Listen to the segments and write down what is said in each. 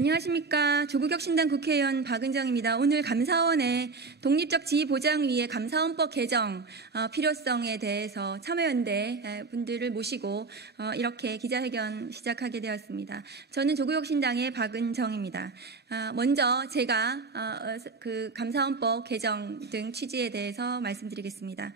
안녕하십니까. 조국혁신당 국회의원 박은정입니다. 오늘 감사원의 독립적 지위보장 위에 감사원법 개정 필요성에 대해서 참여연대 분들을 모시고 이렇게 기자회견 시작하게 되었습니다. 저는 조국혁신당의 박은정입니다. 먼저 제가 그 감사원법 개정 등 취지에 대해서 말씀드리겠습니다.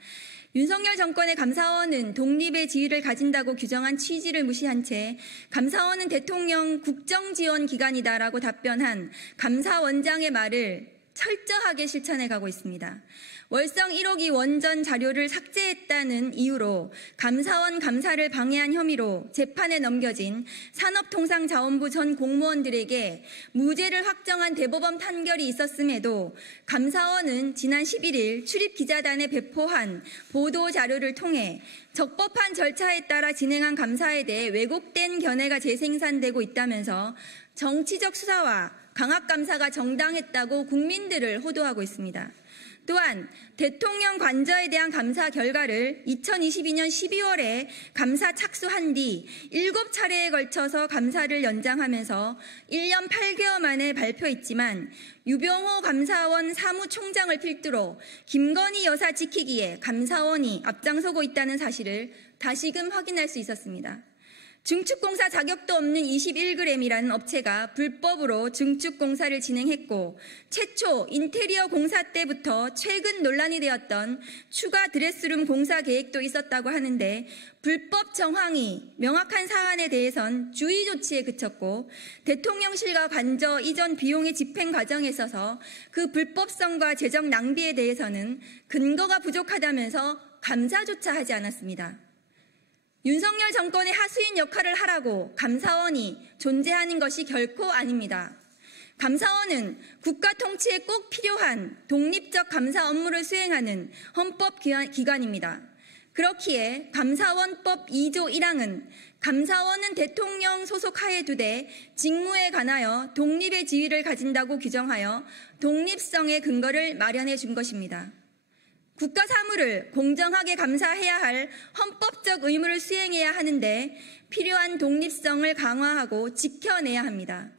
윤석열 정권의 감사원은 독립의 지위를 가진다고 규정한 취지를 무시한 채 감사원은 대통령 국정지원기관이다라고 답변한 감사원장의 말을 철저하게 실천해 가고 있습니다. 월성 1호기 원전 자료를 삭제했다는 이유로 감사원 감사를 방해한 혐의로 재판에 넘겨진 산업통상자원부 전 공무원들에게 무죄를 확정한 대법원 판결이 있었음에도 감사원은 지난 11일 출입기자단에 배포한 보도자료를 통해 적법한 절차에 따라 진행한 감사에 대해 왜곡된 견해가 재생산되고 있다면서 정치적 수사와 강압감사가 정당했다고 국민들을 호도하고 있습니다. 또한 대통령 관저에 대한 감사 결과를 2022년 12월에 감사 착수한 뒤 7차례에 걸쳐서 감사를 연장하면서 1년 8개월 만에 발표했지만 유병호 감사원 사무총장을 필두로 김건희 여사 지키기에 감사원이 앞장서고 있다는 사실을 다시금 확인할 수 있었습니다. 증축공사 자격도 없는 21g이라는 업체가 불법으로 증축공사를 진행했고 최초 인테리어 공사 때부터 최근 논란이 되었던 추가 드레스룸 공사 계획도 있었다고 하는데 불법 정황이 명확한 사안에 대해선 주의 조치에 그쳤고 대통령실과 관저 이전 비용의 집행 과정에 있어서 그 불법성과 재정 낭비에 대해서는 근거가 부족하다면서 감사조차 하지 않았습니다. 윤석열 정권의 하수인 역할을 하라고 감사원이 존재하는 것이 결코 아닙니다. 감사원은 국가 통치에 꼭 필요한 독립적 감사 업무를 수행하는 헌법기관입니다. 그렇기에 감사원법 2조 1항은 감사원은 대통령 소속 하에 두되 직무에 관하여 독립의 지위를 가진다고 규정하여 독립성의 근거를 마련해 준 것입니다. 국가 사무를 공정하게 감사해야 할 헌법적 의무를 수행해야 하는데 필요한 독립성을 강화하고 지켜내야 합니다.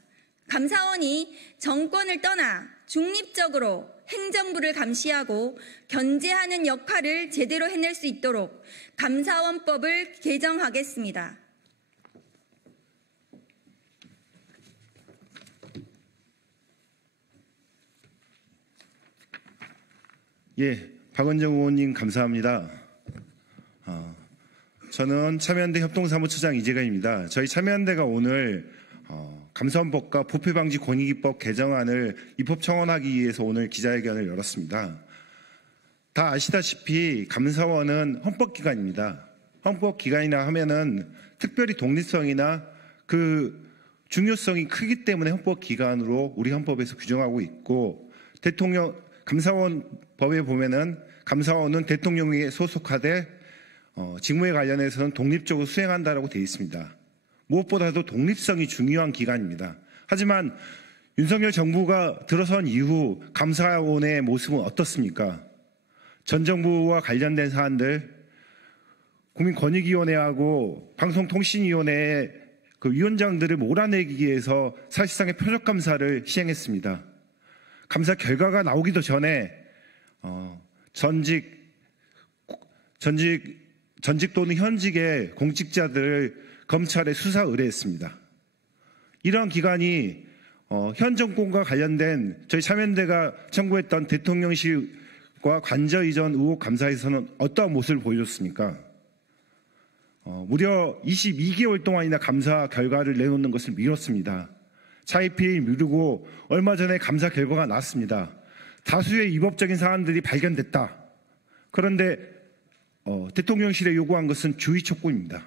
감사원이 정권을 떠나 중립적으로 행정부를 감시하고 견제하는 역할을 제대로 해낼 수 있도록 감사원법을 개정하겠습니다. 예. 박은정 의원님 감사합니다. 저는 참여연대 협동사무처장 이재가입니다. 저희 참여연대가 오늘 감사원법과 부패방지 권익위법 개정안을 입법 청원하기 위해서 오늘 기자회견을 열었습니다. 다 아시다시피 감사원은 헌법기관입니다. 헌법기관이라 하면은 특별히 독립성이나 그 중요성이 크기 때문에 헌법기관으로 우리 헌법에서 규정하고 있고 감사원 법에 보면은 감사원은 대통령에게 소속하되 직무에 관련해서는 독립적으로 수행한다라고 되어 있습니다. 무엇보다도 독립성이 중요한 기관입니다. 하지만 윤석열 정부가 들어선 이후 감사원의 모습은 어떻습니까? 전 정부와 관련된 사안들, 국민권익위원회하고 방송통신위원회의 그 위원장들을 몰아내기 위해서 사실상의 표적감사를 시행했습니다. 감사 결과가 나오기도 전에 전직 또는 현직의 공직자들을 검찰에 수사 의뢰했습니다. 이러한 기관이 현 정권과 관련된 저희 참여연대가 청구했던 대통령실과 관저 이전 의혹 감사에서는 어떠한 모습을 보여줬습니까? 무려 22개월 동안이나 감사 결과를 내놓는 것을 미뤘습니다. 차이필 미루고 얼마 전에 감사 결과가 나왔습니다. 다수의 위법적인 사안들이 발견됐다. 그런데 대통령실에 요구한 것은 주의 촉구입니다.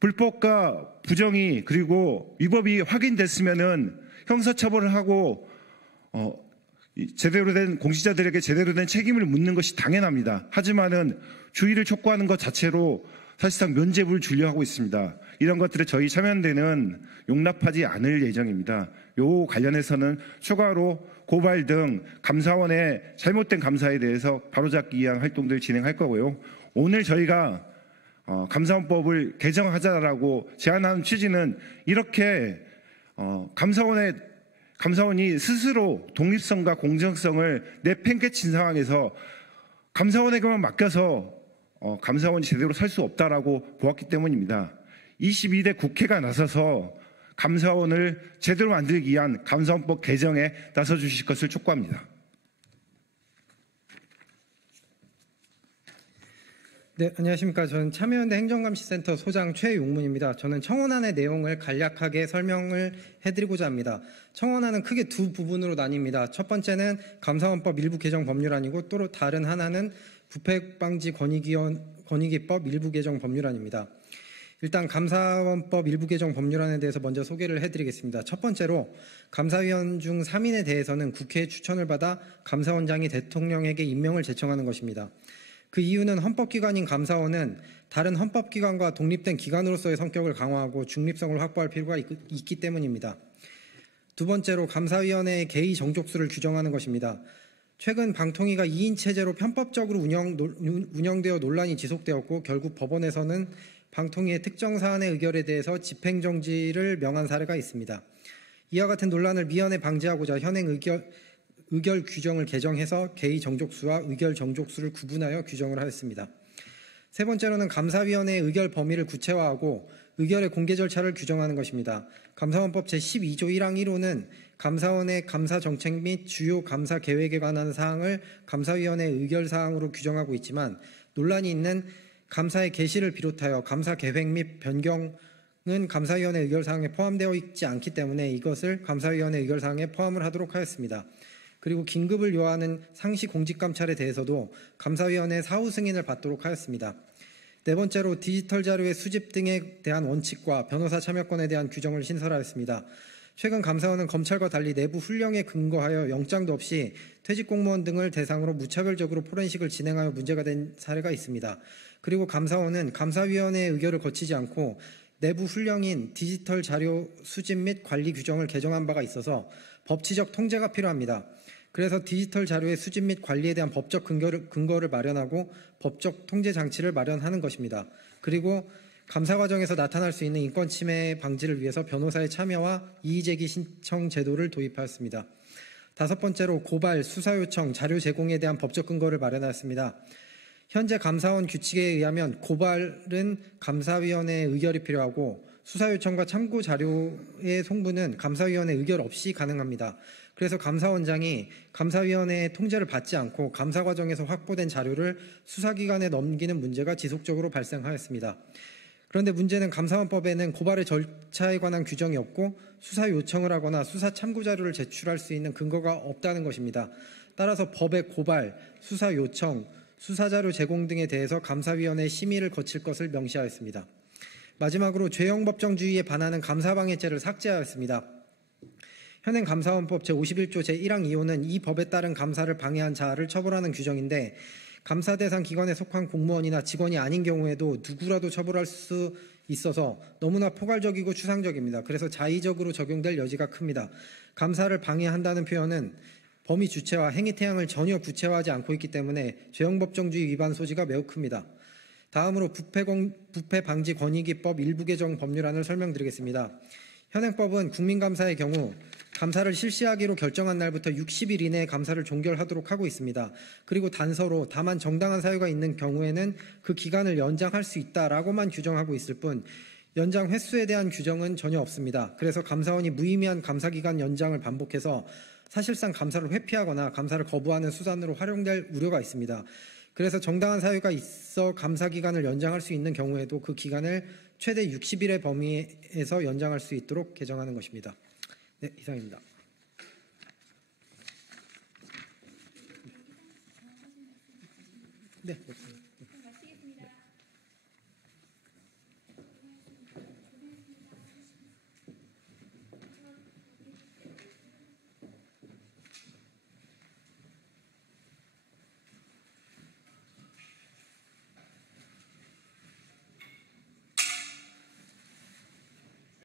불법과 부정이 그리고 위법이 확인됐으면은 형사처벌을 하고 제대로 된 공직자들에게 제대로 된 책임을 묻는 것이 당연합니다. 하지만은 주의를 촉구하는 것 자체로 사실상 면죄부를 주려 하고 있습니다. 이런 것들을 저희 참여연대는 용납하지 않을 예정입니다. 요 관련해서는 추가로 고발 등 감사원의 잘못된 감사에 대해서 바로잡기 위한 활동들을 진행할 거고요. 오늘 저희가 감사원법을 개정하자라고 제안하는 취지는 이렇게 감사원이 스스로 독립성과 공정성을 내팽개친 상황에서 감사원에게만 맡겨서 감사원이 제대로 설 수 없다라고 보았기 때문입니다. 22대 국회가 나서서 감사원을 제대로 만들기 위한 감사원법 개정에 나서 주실 것을 촉구합니다. 네, 안녕하십니까. 저는 참여연대 행정감시센터 소장 최용문입니다. 저는 청원안의 내용을 간략하게 설명을 해드리고자 합니다. 청원안은 크게 두 부분으로 나뉩니다. 첫 번째는 감사원법 일부 개정 법률안이고 또 다른 하나는 부패방지 권익위법 일부 개정 법률안입니다. 일단 감사원법 일부 개정 법률안에 대해서 먼저 소개를 해드리겠습니다. 첫 번째로 감사위원 중 3인에 대해서는 국회의 추천을 받아 감사원장이 대통령에게 임명을 제청하는 것입니다. 그 이유는 헌법기관인 감사원은 다른 헌법기관과 독립된 기관으로서의 성격을 강화하고 중립성을 확보할 필요가 있기 때문입니다. 두 번째로 감사위원회의 개의 정족수를 규정하는 것입니다. 최근 방통위가 2인 체제로 편법적으로 운영되어 논란이 지속되었고 결국 법원에서는 방통위의 특정 사안의 의결에 대해서 집행정지를 명한 사례가 있습니다. 이와 같은 논란을 미연에 방지하고자 현행 의결 규정을 개정해서 개의 정족수와 의결 정족수를 구분하여 규정을 하였습니다. 세 번째로는 감사위원회의 의결 범위를 구체화하고 의결의 공개 절차를 규정하는 것입니다. 감사원법 제12조 1항 1호는 감사원의 감사 정책 및 주요 감사 계획에 관한 사항을 감사위원회 의결 사항으로 규정하고 있지만 논란이 있는 감사의 개시를 비롯하여 감사 계획 및 변경은 감사위원회 의결 사항에 포함되어 있지 않기 때문에 이것을 감사위원회 의결 사항에 포함을 하도록 하였습니다. 그리고 긴급을 요하는 상시 공직감찰에 대해서도 감사위원회 사후 승인을 받도록 하였습니다. 네 번째로 디지털 자료의 수집 등에 대한 원칙과 변호사 참여권에 대한 규정을 신설하였습니다. 최근 감사원은 검찰과 달리 내부 훈령에 근거하여 영장도 없이 퇴직 공무원 등을 대상으로 무차별적으로 포렌식을 진행하여 문제가 된 사례가 있습니다. 그리고 감사원은 감사위원회의 의결을 거치지 않고 내부 훈령인 디지털 자료 수집 및 관리 규정을 개정한 바가 있어서 법치적 통제가 필요합니다. 그래서 디지털 자료의 수집 및 관리에 대한 법적 근거를 마련하고 법적 통제 장치를 마련하는 것입니다. 그리고 감사 과정에서 나타날 수 있는 인권 침해 방지를 위해서 변호사의 참여와 이의제기 신청 제도를 도입하였습니다. 다섯 번째로 고발, 수사 요청, 자료 제공에 대한 법적 근거를 마련하였습니다. 현재 감사원 규칙에 의하면 고발은 감사위원회의 의결이 필요하고 수사 요청과 참고 자료의 송부는 감사위원회 의결 없이 가능합니다. 그래서 감사원장이 감사위원회의 통제를 받지 않고 감사 과정에서 확보된 자료를 수사기관에 넘기는 문제가 지속적으로 발생하였습니다. 그런데 문제는 감사원법에는 고발의 절차에 관한 규정이 없고 수사 요청을 하거나 수사 참고 자료를 제출할 수 있는 근거가 없다는 것입니다. 따라서 법의 고발, 수사 요청, 수사 자료 제공 등에 대해서 감사위원회의 심의를 거칠 것을 명시하였습니다. 마지막으로 죄형법정주의에 반하는 감사방해죄를 삭제하였습니다. 현행 감사원법 제51조 제1항 2호는 이 법에 따른 감사를 방해한 자를 처벌하는 규정인데 감사 대상 기관에 속한 공무원이나 직원이 아닌 경우에도 누구라도 처벌할 수 있어서 너무나 포괄적이고 추상적입니다. 그래서 자의적으로 적용될 여지가 큽니다. 감사를 방해한다는 표현은 범위 주체와 행위 태양을 전혀 구체화하지 않고 있기 때문에 죄형법정주의 위반 소지가 매우 큽니다. 다음으로 부패방지권익위법 일부 개정 법률안을 설명드리겠습니다. 현행법은 국민감사의 경우 감사를 실시하기로 결정한 날부터 60일 이내에 감사를 종결하도록 하고 있습니다. 그리고 단서로 다만 정당한 사유가 있는 경우에는 그 기간을 연장할 수 있다라고만 규정하고 있을 뿐 연장 횟수에 대한 규정은 전혀 없습니다. 그래서 감사원이 무의미한 감사기간 연장을 반복해서 사실상 감사를 회피하거나 감사를 거부하는 수단으로 활용될 우려가 있습니다. 그래서 정당한 사유가 있어 감사기간을 연장할 수 있는 경우에도 그 기간을 최대 60일의 범위에서 연장할 수 있도록 개정하는 것입니다. 네, 이상입니다. 네, 그렇습니다.